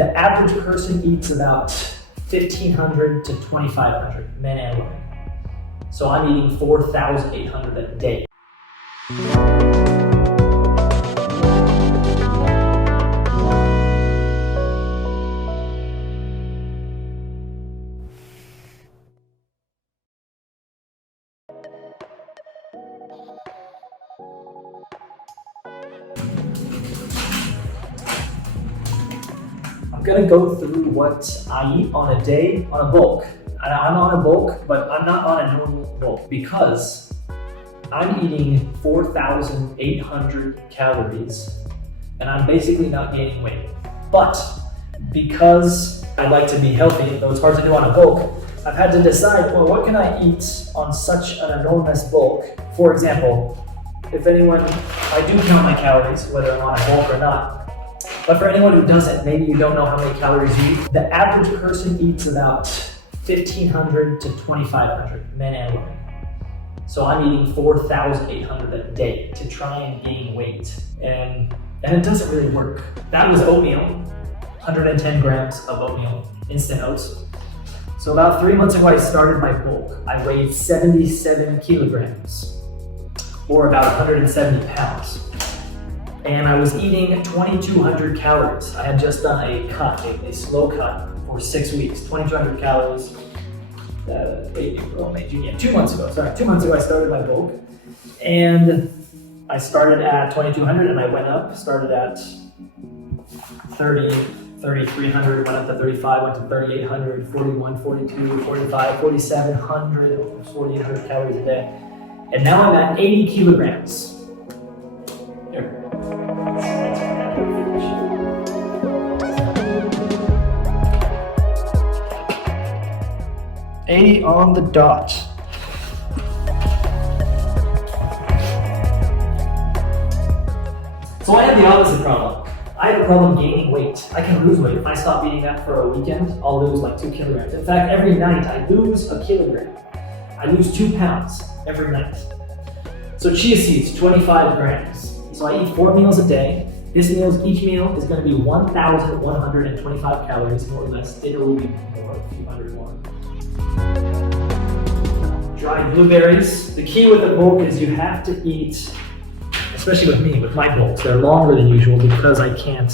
The average person eats about 1,500 to 2,500, men and women. So I'm eating 4,800 a day. I'm gonna go through what I eat on a day on a bulk. And I'm on a bulk, but I'm not on a normal bulk because I'm eating 4,800 calories and I'm basically not gaining weight. But because I like to be healthy, though it's hard to do on a bulk, I've had to decide, well, what can I eat on such an enormous bulk? For example, if anyone, I do count my calories, whether I'm on a bulk or not. But for anyone who doesn't, maybe you don't know how many calories you eat. The average person eats about 1,500 to 2,500, men and women. So I'm eating 4,800 a day to try and gain weight. And it doesn't really work. That was oatmeal, 110 grams of oatmeal, instant oats. So about 3 months ago, I started my bulk. I weighed 77 kilograms, or about 170 pounds. And I was eating 2,200 calories. I had just done a cut, a slow cut for 6 weeks, 2,200 calories. April, May, June, 2 months ago. Sorry, 2 months ago I started my bulk. And I started at 2,200 and I went up, started at 30, 3,300, went up to 35, went to 3,800, 41, 42, 45, 4,700, almost 4,800 calories a day. And now I'm at 80 kilograms. Here. 80 on the dot. So I have the opposite problem. I have a problem gaining weight. I can lose weight. If I stop eating that for a weekend, I'll lose like 2 kilograms. In fact, every night I lose a kilogram. I lose 2 pounds every night. So chia seeds, 25 grams. So I eat 4 meals a day. Each meal is going to be 1,125 calories, more or less. Dinner will be more, a few hundred more. Dried blueberries. The key with the bulk is you have to eat, especially with me, with my bulks, they're longer than usual because I can't.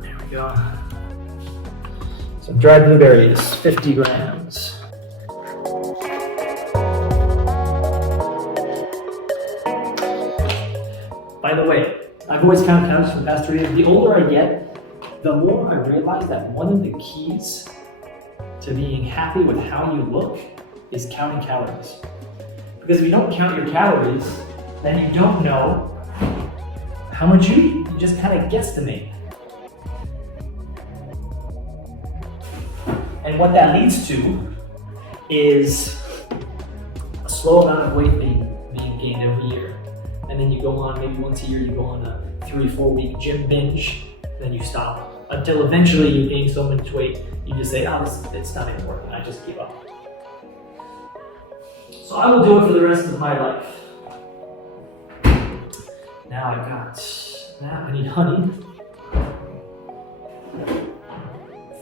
There we go. So dried blueberries, 50 grams. By the way, I've always counted calories for the past 3 years. The older I get, the more I realize that one of the keys to being happy with how you look is counting calories. Because if you don't count your calories, then you don't know how much you eat. You just kind of guesstimate. And what that leads to is a slow amount of weight being gained every year. And then you go on, maybe once a year, you go on a 3-4 week gym binge, then you stop. Until eventually you gain so much weight, you just say, oh, it's not even working, I just give up. So I will do it for the rest of my life. Now I need honey.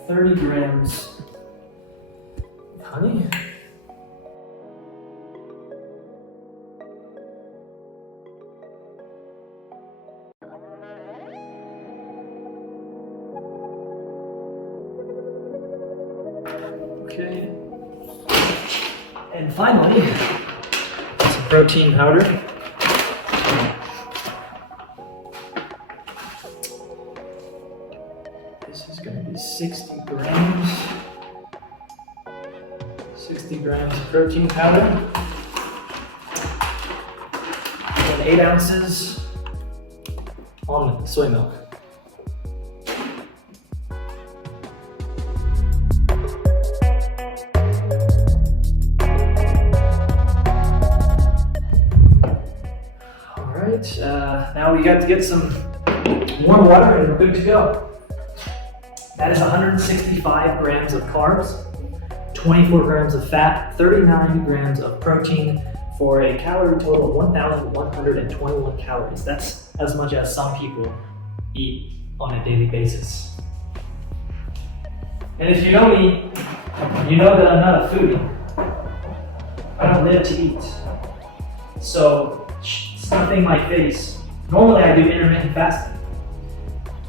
30 grams of honey. Okay. And finally, some protein powder. This is going to be 60 grams. 60 grams of protein powder. And 8 ounces almond soy milk. Now we got to get some warm water and we're good to go. That is 165 grams of carbs, 24 grams of fat, 39 grams of protein for a calorie total of 1,121 calories. That's as much as some people eat on a daily basis. And if you know me, you know that I'm not a foodie. I don't live to eat. So, stuffing my face. Normally I do intermittent fasting.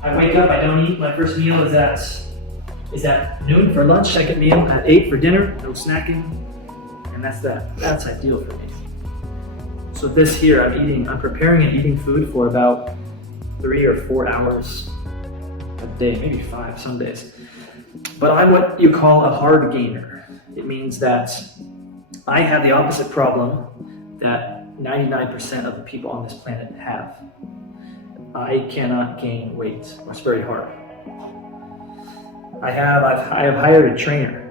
I wake up, I don't eat. My first meal is at noon for lunch, second meal at 8 for dinner, no snacking. And that's that. That's ideal for me. So this here, I'm preparing and eating food for about 3 or 4 hours a day, maybe 5 some days. But I'm what you call a Hardgainer. It means that I have the opposite problem that 99% of the people on this planet have. I cannot gain weight. It's very hard. I have hired a trainer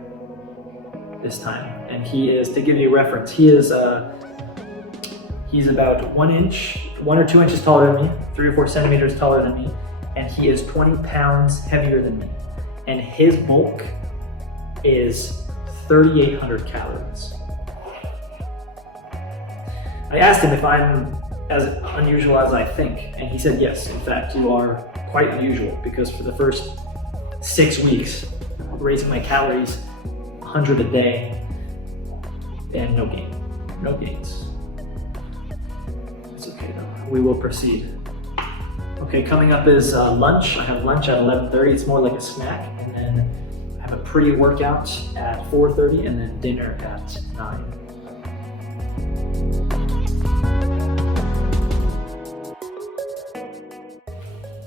this time, and he is, to give you a reference, he's about 1 or 2 inches taller than me, 3 or 4 centimeters taller than me, and he is 20 pounds heavier than me. And his bulk is 3,800 calories. I asked him if I'm as unusual as I think, and he said yes. In fact, you are quite unusual, because for the first 6 weeks, raising my calories 100 a day, and no gains. It's okay though, we will proceed. Okay, coming up is lunch. I have lunch at 11:30, it's more like a snack, and then I have a pre-workout at 4:30, and then dinner at 9.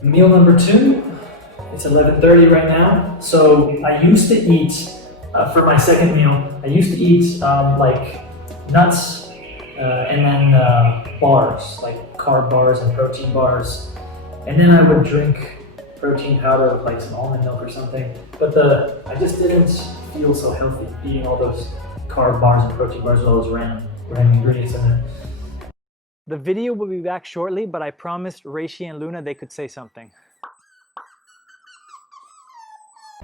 Meal number 2, it's 11:30 right now. So I used to eat, for my second meal, I used to eat like nuts and then bars, like carb bars and protein bars. And then I would drink protein powder with like some almond milk or something. But I just didn't feel so healthy eating all those carb bars and protein bars with all those random ingredients in there. The video will be back shortly, but I promised Reishi and Luna they could say something.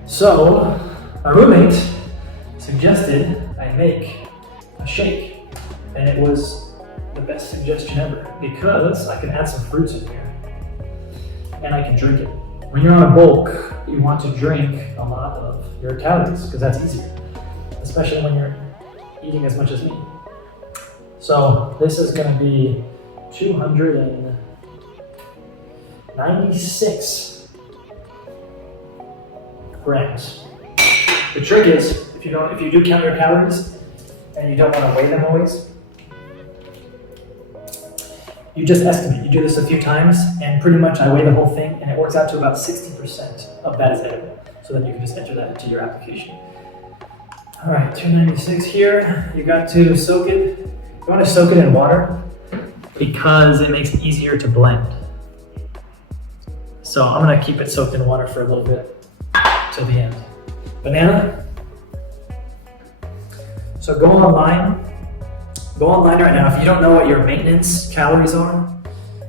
So, my roommate suggested I make a shake, and it was the best suggestion ever, because I can add some fruits in here, and I can drink it. When you're on a bulk, you want to drink a lot of your calories, because that's easier, especially when you're eating as much as me. So this is going to be 296 grams. The trick is, if you do count your calories and you don't want to weigh them always, you just estimate. You do this a few times, and pretty much I weigh the whole thing, and it works out to about 60% of that is edible. So then you can just enter that into your application. All right, 296 here. You got to soak it. You want to soak it in water because it makes it easier to blend. So I'm going to keep it soaked in water for a little bit till the end. Banana. So go online right now. If you don't know what your maintenance calories are,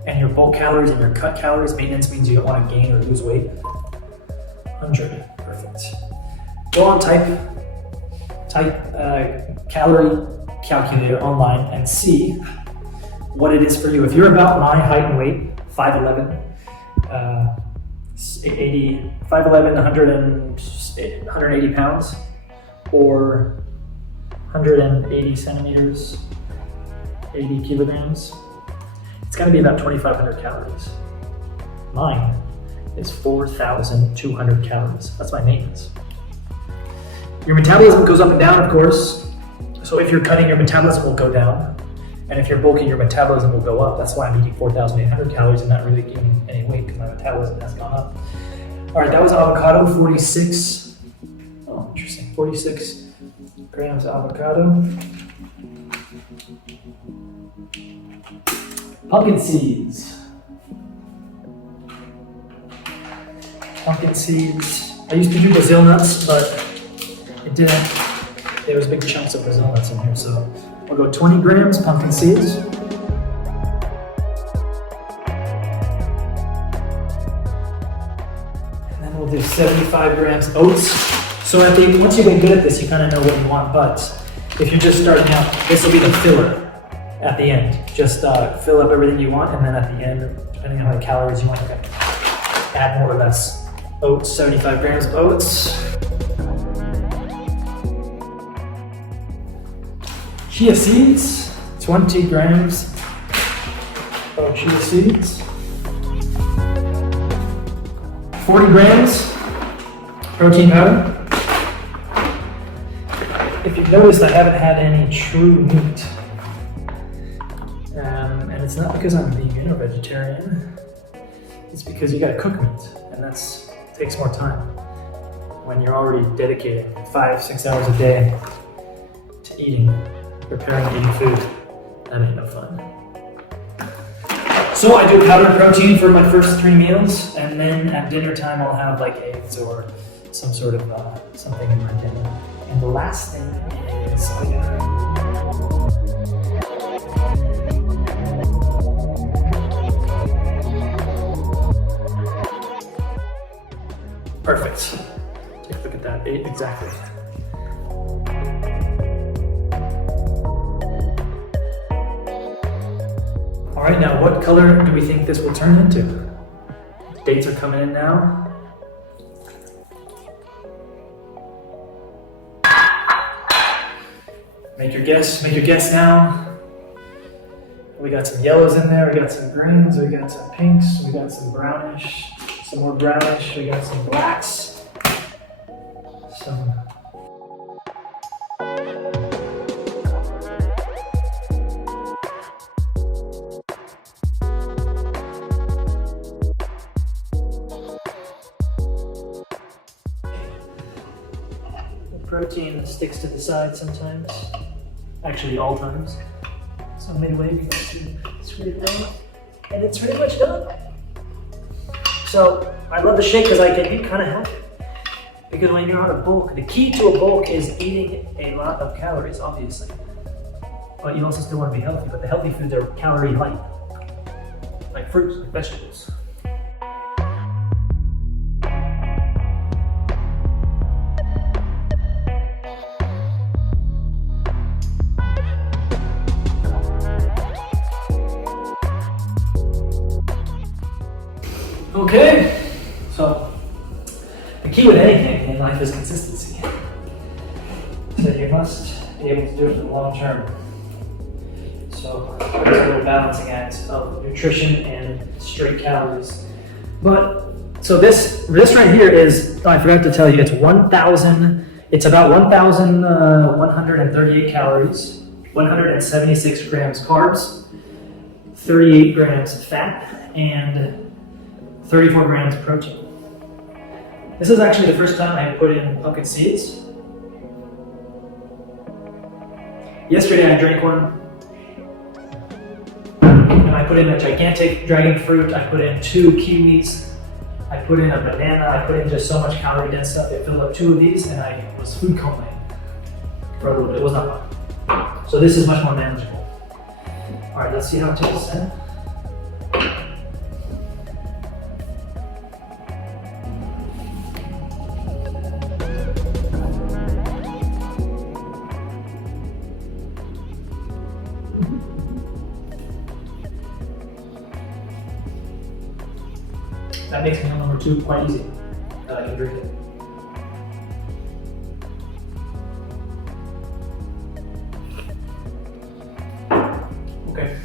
and your bulk calories and your cut calories, maintenance means you don't want to gain or lose weight. 100, perfect. Go on, type calorie calculator online and see what it is for you. If you're about my height and weight, 5'11", 180 pounds, or 180 centimeters, 80 kilograms, it's going to be about 2,500 calories. Mine is 4,200 calories. That's my maintenance. Your metabolism goes up and down, of course. So if you're cutting, your metabolism will go down. And if you're bulking, your metabolism will go up. That's why I'm eating 4,800 calories and not really gaining any weight, because my metabolism has gone up. All right, that was avocado, 46. Oh, interesting. 46 grams avocado. Pumpkin seeds. Pumpkin seeds. I used to do Brazil nuts, but it didn't. There was big chunks of Brazil nuts in here, so we'll go 20 grams pumpkin seeds. And then we'll do 75 grams oats. So once you get good at this, you kind of know what you want, but if you're just starting out, this will be the filler at the end. Just fill up everything you want, and then at the end, depending on how many calories you want, you can add more or less oats, 75 grams of oats. Chia seeds, 20 grams of chia seeds. 40 grams protein powder. If you've noticed, I haven't had any true meat. And it's not because I'm vegan or vegetarian. It's because you gotta cook meat, and that takes more time when you're already dedicating 5-6 hours a day to eating, preparing and eating food. That ain't no fun. So I do powdered protein for my first 3 meals, and then at dinner time I'll have like eggs or some sort of something in my dinner. And the last thing is perfect. Take a look at that. Exactly. All right, now what color do we think this will turn into? The dates are coming in now. Make your guess now. We got some yellows in there, we got some greens, we got some pinks, we got some brownish, some more brownish, we got some blacks, some protein sticks to the side sometimes. Actually, all times. So midway, we go to sweet it down, and it's pretty much done. So I love the shake because I can eat kind of healthy. Because when you're on a bulk, the key to a bulk is eating a lot of calories, obviously. But you also still want to be healthy. But the healthy foods are calorie light, like fruits and vegetables. Okay, so the key with anything in life is consistency. So you must be able to do it for the long term. So there's a little balancing act of nutrition and straight calories. But so this right here is, I forgot to tell you, it's about 1,138 calories, 176 grams carbs, 38 grams fat, and 34 grams of protein. This is actually the first time I put in pumpkin seeds. Yesterday I drank one, and I put in a gigantic dragon fruit, I put in 2 kiwis, I put in a banana, I put in just so much calorie dense stuff. It filled up 2 of these, and I was food comaing for a little bit. It was not fun. So this is much more manageable. All right, let's see how it tastes then. That makes meal number 2 quite easy. I can drink it. Okay.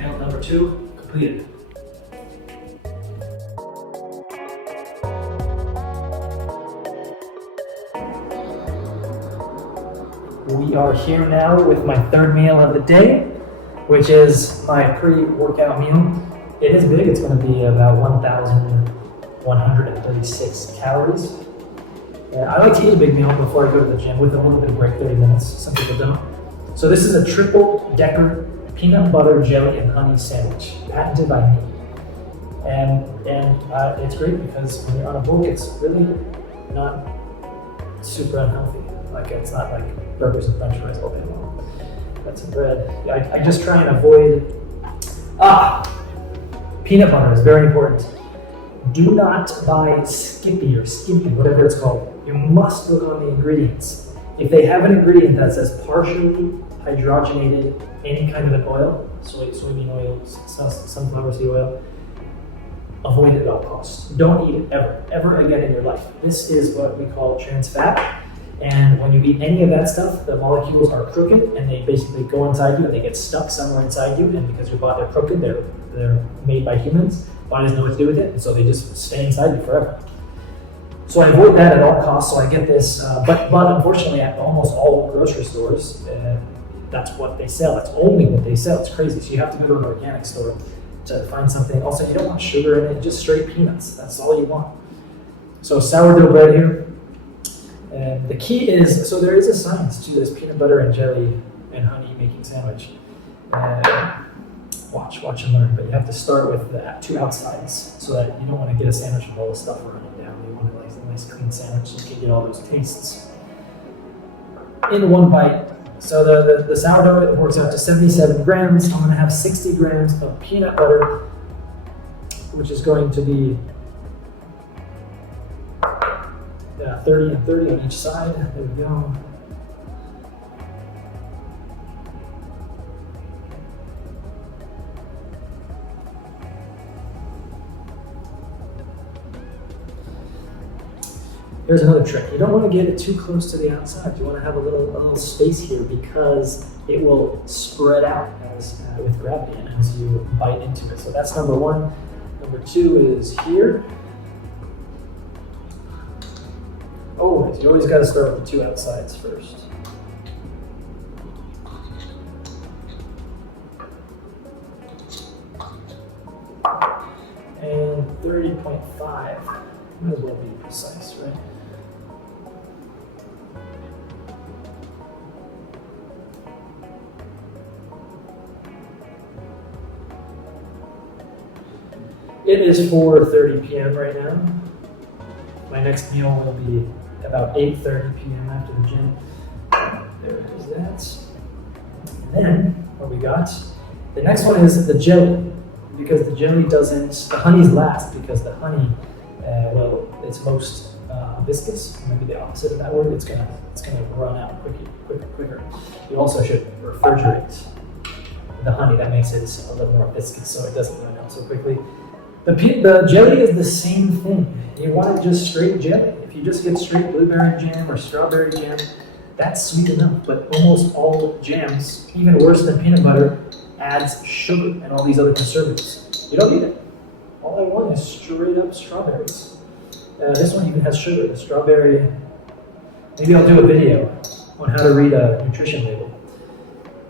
Meal number 2 completed. We are here now with my 3rd meal of the day, which is my pre-workout meal. It is big. It's going to be about 1,136 calories. I like to eat a big meal before I go to the gym with a little bit of break, 30 minutes. Some people don't. So this is a triple-decker peanut butter, jelly, and honey sandwich, patented by me. And it's great because when you're on a bulk, it's really not super unhealthy. Like, it's not like burgers and french fries all day long. That's some bread. I just try and avoid peanut butter is very important. Do not buy Skippy or Skimpy, whatever it's called. You must look on the ingredients. If they have an ingredient that says partially hydrogenated any kind of an oil, soybean oil, sunflower seed oil, avoid it at all costs. Don't eat it ever again in your life. This is what we call trans fat, And when you eat any of that stuff, the molecules are crooked and they basically go inside you and they get stuck somewhere inside you. And because your body are crooked, they're made by humans. Body doesn't know what to do with it, and so they just stay inside you forever. So I avoid that at all costs. So I get this, but unfortunately, at almost all grocery stores, that's what they sell. That's only what they sell. It's crazy. So you have to go to an organic store to find something. Also, you don't want sugar in it, just straight peanuts. That's all you want. So sourdough bread here. And the key is, so there is a science to this peanut butter and jelly and honey making sandwich. Watch and learn, but you have to start with the two outsides so that you don't want to get a sandwich with all the stuff running down. You want a nice clean sandwich so you can get all those tastes in one bite. So the sourdough, it works out to 77 grams. I'm going to have 60 grams of peanut butter, which is going to be 30 and 30 on each side. There we go. Here's another trick. You don't want to get it too close to the outside. You want to have a little space here because it will spread out with gravity and as you bite into it. So that's number one. Number two is here. Always, you always got to start with the two outsides first. And 30.5. Might as well be precise, right? It is 4:30 p.m. right now. My next meal will be about 8:30 p.m. after the gym. There is that. And then, what we got? The next one is the jelly. Because the jelly doesn't, the honey's last because the honey, it's most viscous. Maybe the opposite of that word. It's gonna run out quicker. You also should refrigerate the honey. That makes it a little more viscous, so it doesn't run out so quickly. The jelly is the same thing. You want just straight jelly. If you just get straight blueberry jam or strawberry jam, that's sweet enough. But almost all jams, even worse than peanut butter, adds sugar and all these other preservatives. You don't need it. All I want is straight up strawberries. This one even has sugar. The strawberry. Maybe I'll do a video on how to read a nutrition label.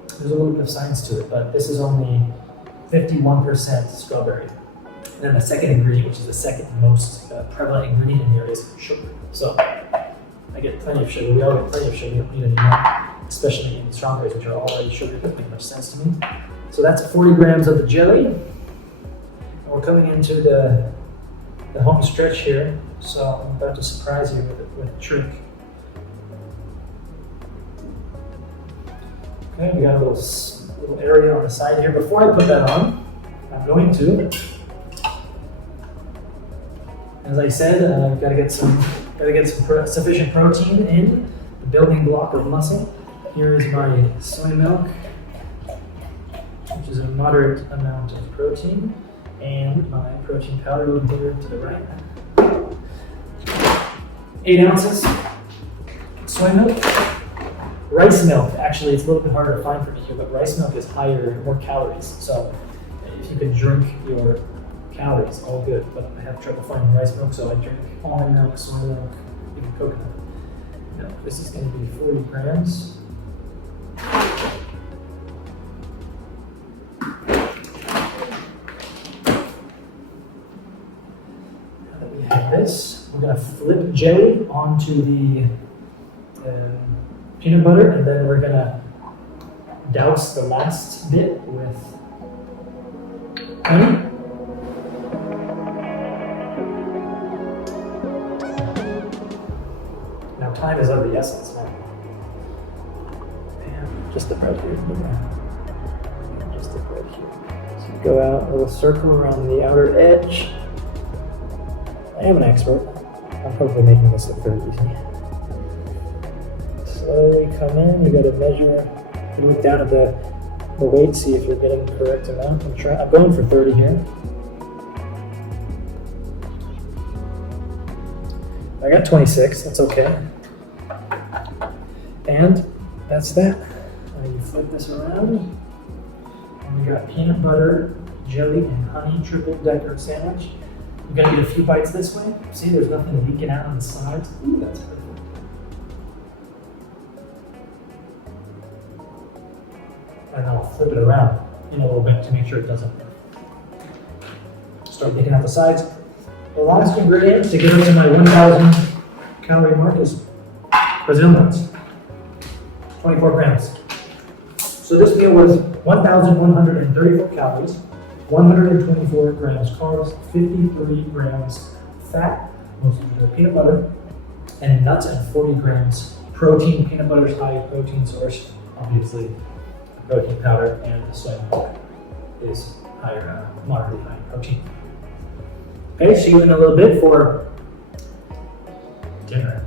There's a little bit of science to it, but this is only 51% strawberry. And then the second ingredient, which is the second most prevalent ingredient in here, is sugar. So I get plenty of sugar. We all get plenty of sugar. You don't need any more, especially in strawberries, which are already sugar. Doesn't make much sense to me. So that's 40 grams of the jelly. And we're coming into the home stretch here. So I'm about to surprise you with a trick. Okay, we got a little area on the side here. Before I put that on, I'm going to, as I said, gotta get some sufficient protein in the building block of muscle. Here is my soy milk, which is a moderate amount of protein, and my protein powder over here to the right. 8 ounces soy milk. Rice milk, actually, it's a little bit harder to find for me here, but rice milk is more calories. So if you can drink your calories, all good. But I have trouble finding rice milk, so I drink almond milk, soy milk, even coconut milk. This is going to be 40 grams. Now that we have this, we're going to flip jelly onto the peanut butter, and then we're going to douse the last bit with honey. Now time is of the essence, man. And just the bread here. Just the bread here. So you go out a little circle around the outer edge. I am an expert. I'm probably making this look very easy. Slowly come in, you got to measure, you look down at the weight, see if you're getting the correct amount. I'm going for 30 here. I got 26, that's okay. And that's that. You flip this around, and we got peanut butter, jelly, and honey triple decker sandwich. I'm gonna get a few bites this way. See, there's nothing leaking out on the sides. Ooh, that's perfect. And then I'll flip it around in a little bit to make sure it doesn't start taking out the sides. The last ingredient to get up to my 1,000 calorie mark is Brazil nuts. 24 grams. So this meal was 1,134 calories, 124 grams carbs, 53 grams fat, mostly due to peanut butter, and nuts, and 40 grams protein. Peanut butter is high protein source, obviously. Protein powder, and the soy milk is higher, moderately high in protein. Okay, see you in a little bit for dinner.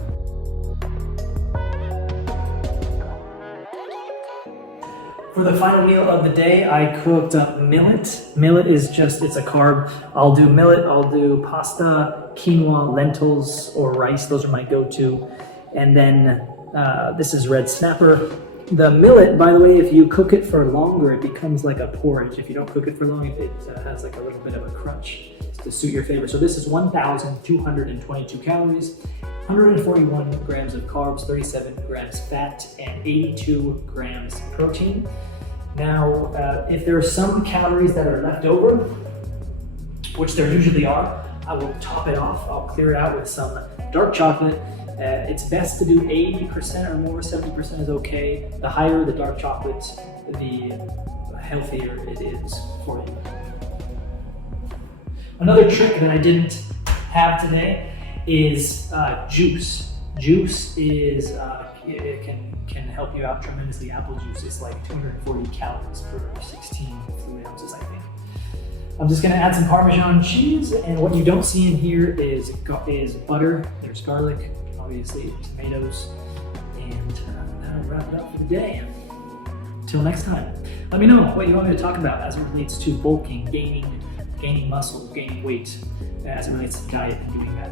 For the final meal of the day, I cooked millet. Millet is just, it's a carb. I'll do millet, I'll do pasta, quinoa, lentils, or rice. Those are my go-to. And then this is red snapper. The millet, by the way, if you cook it for longer, it becomes like a porridge. If you don't cook it for long, it has like a little bit of a crunch to suit your flavor. So this is 1,222 calories, 141 grams of carbs, 37 grams fat, and 82 grams protein. Now, if there are some calories that are left over, which there usually are, I will top it off. I'll clear it out with some dark chocolate. It's best to do 80% or more, 70% is okay. The higher the dark chocolate, the healthier it is for you. Another trick that I didn't have today is juice. Juice is, it can help you out tremendously. Apple juice is like 240 calories for 16 fluid ounces, I think. I'm just gonna add some Parmesan cheese, and what you don't see in here is butter, there's garlic, obviously tomatoes, and that'll wrap it up for the day. Until next time, let me know what you want me to talk about as it relates to bulking, gaining muscle, gaining weight, as it relates to diet and doing that.